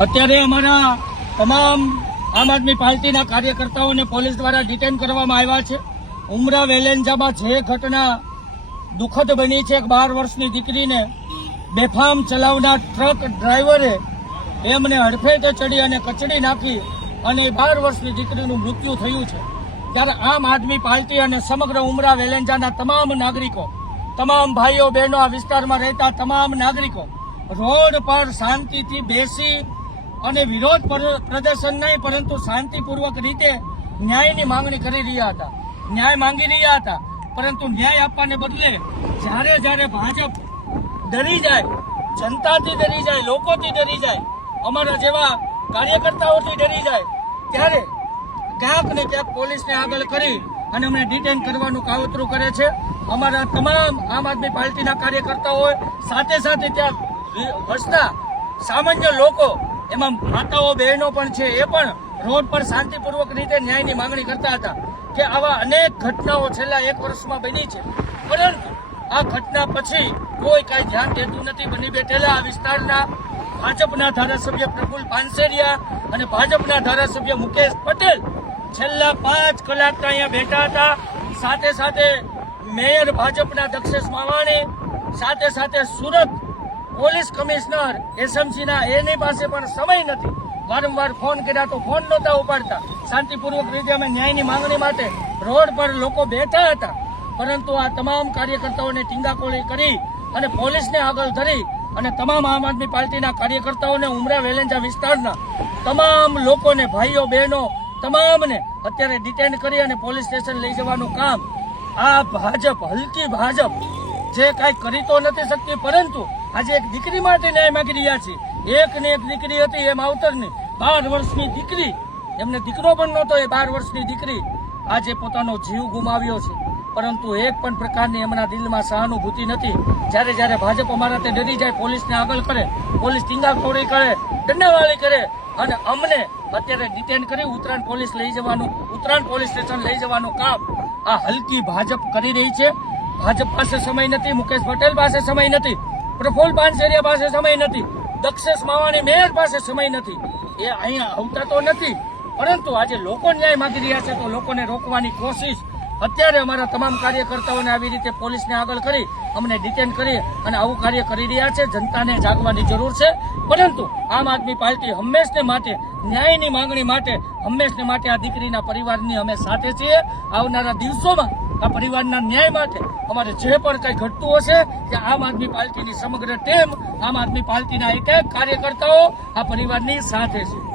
અત્યારે અમારા તમામ આમ આદમી પાર્ટીના કાર્યકર્તાઓને પોલીસ દ્વારા ડિટેન કરવામાં આવ્યા છે. ઉમરા વેલેન્જામાં જે ઘટના દુઃખદ બની છે બાર વર્ષની દીકરીને બેફામ ચલાવનાર ટ્રક ડ્રાઈવરે એમને હડફેટે ચડી અને કચડી નાખી અને બાર વર્ષની દીકરીનું મૃત્યુ થયું છે. ત્યારે આમ આદમી પાર્ટી અને સમગ્ર ઉમરા વેલેન્જાના તમામ નાગરિકો, તમામ ભાઈઓ બહેનો આ વિસ્તારમાં રહેતા તમામ નાગરિકો રોડ પર શાંતિથી બેસી અને વિરોધ પર- પ્રદર્શન નહીં, પરંતુ શાંતિપૂર્વક રીતે ન્યાયની માંગણી કરી રહ્યા હતા. ન્યાય માંગી રહ્યા હતા, પરંતુ ન્યાય આપવાને બદલે જ્યારે જ્યારે ભાજપ ડરી જાય, જનતાથી ડરી જાય, લોકોથી ડરી જાય, અમારા જેવા કાર્યકર્તાઓથી ડરી જાય, ત્યારે ક્યાંક ને ક્યાંક પોલીસને આગળ કરી અને અમને ડિટેન કરવાનું કાવતરું કરે છે. અમારા તમામ આમ આદમી પાર્ટીના કાર્યકર્તાઓ સાથે સાથે ત્યાં વસતા સામાન્ય લોકો એમાં માતાઓ, બહેનો પણ છે, એ પણ રોડ પર શાંતિપૂર્વક રીતે ન્યાયની માંગણી કરતા હતા કે આવા અનેક ઘટનાઓ છેલ્લા એક વર્ષમાં બની છે. પરંતુ આ ઘટના પછી કોઈ કાંઈ ધ્યાન દેતું નથી. બની બેઠેલા આ વિસ્તારના ભાજપના ધારાસભ્ય પ્રફુલ પાનસેરિયા અને ભાજપના ધારાસભ્ય મુકેશ પટેલ છેલ્લા પાંચ કલાક અહીંયા બેઠા હતા. સાથે સાથે મેયર ભાજપના દક્ષેશ માવાણી, સાથે સાથે સુરત પોલીસ કમિશનર એસએમસીના એની પાસે પણ સમય નથી. વારંવાર ફોન કર્યા તો ફોન નહોતા ઉપાડતા. શાંતિપૂર્વક રીતે અમે ન્યાયની માંગણી માટે રોડ પર લોકો બેઠા હતા. પરંતુ આ તમામ કાર્યકર્તાઓને ટીંગાકોળી કરી અને પોલીસને આગળ ધરી અને તમામ આમ આદમી પાર્ટીના કાર્યકર્તાઓને ઉમરા વેલેન્જા વિસ્તારના તમામ લોકોને, ભાઈઓ, બહેનો, તમામને અત્યારે ડિટેન કરી અને પોલીસ સ્ટેશન લઈ જવાનું કામ. આ ભાજપ, હલકી ભાજપ, જે કાંઈ કરી તો નથી શકતી, પરંતુ આજે એક દીકરી માટે ન્યાય માંગી રહ્યા છે. એક ને એક દીકરી હતી એ માવતરની બાર વર્ષની દીકરી. એમને દીકરો પણ નહોતો, એ બાર વર્ષની દીકરી. આજે પોતાનો જીવ ગુમાવ્યો છે. પરંતુ એક પણ પ્રકારની એમના દિલમાં સહાનુભૂતિ નથી. જ્યારે જ્યારે ભાજપ તે ડરી જાય, પોલીસને આગળ કરે, પોલીસ ટીંગાખોરી કરે, દંડાવાળી કરે, અને અમને અત્યારે ડિટેન કરી ઉત્તરાયણ પોલીસ લઈ જવાનું, ઉત્તરાયણ પોલીસ સ્ટેશન લઈ જવાનું કામ. આ હલકી ભાજપ કરી રહી છે. ભાજપ પાસે સમય નથી, મુકેશ પટેલ પાસે સમય નથી. પ્રફુલ્લ પાનસેરિયા પાસે સમય નથી. દક્ષેશ માવાણી મેયર પાસે સમય નથી. એ અહીંયા આવતા તો નથી, પરંતુ આજે લોકો ન્યાય માગી રહ્યા છે તો લોકોને રોકવાની કોશિશ. અત્યારે અમારા તમામ કાર્યકર્તાઓને આવી રીતે પોલીસને આગળ કરી, અમને ડિટેન કરી અને આવું કાર્ય કરી રહ્યા છે. જનતાને જાગવાની જરૂર છે. પરંતુ આમ આદમી પાર્ટી હંમેશને માટે, ન્યાયની માંગણી માટે, હંમેશને માટે આ દીકરીના પરિવારની અમે સાથે છીએ. આવનારા દિવસોમાં આ પરિવારના ન્યાય માટે અમારે જે પણ કંઈ ઘટતું હશે કે આમ આદમી પાર્ટીની સમગ્ર ટીમ, આમ આદમી પાર્ટીના એક એક કાર્યકર્તાઓ આ પરિવારની સાથે છે.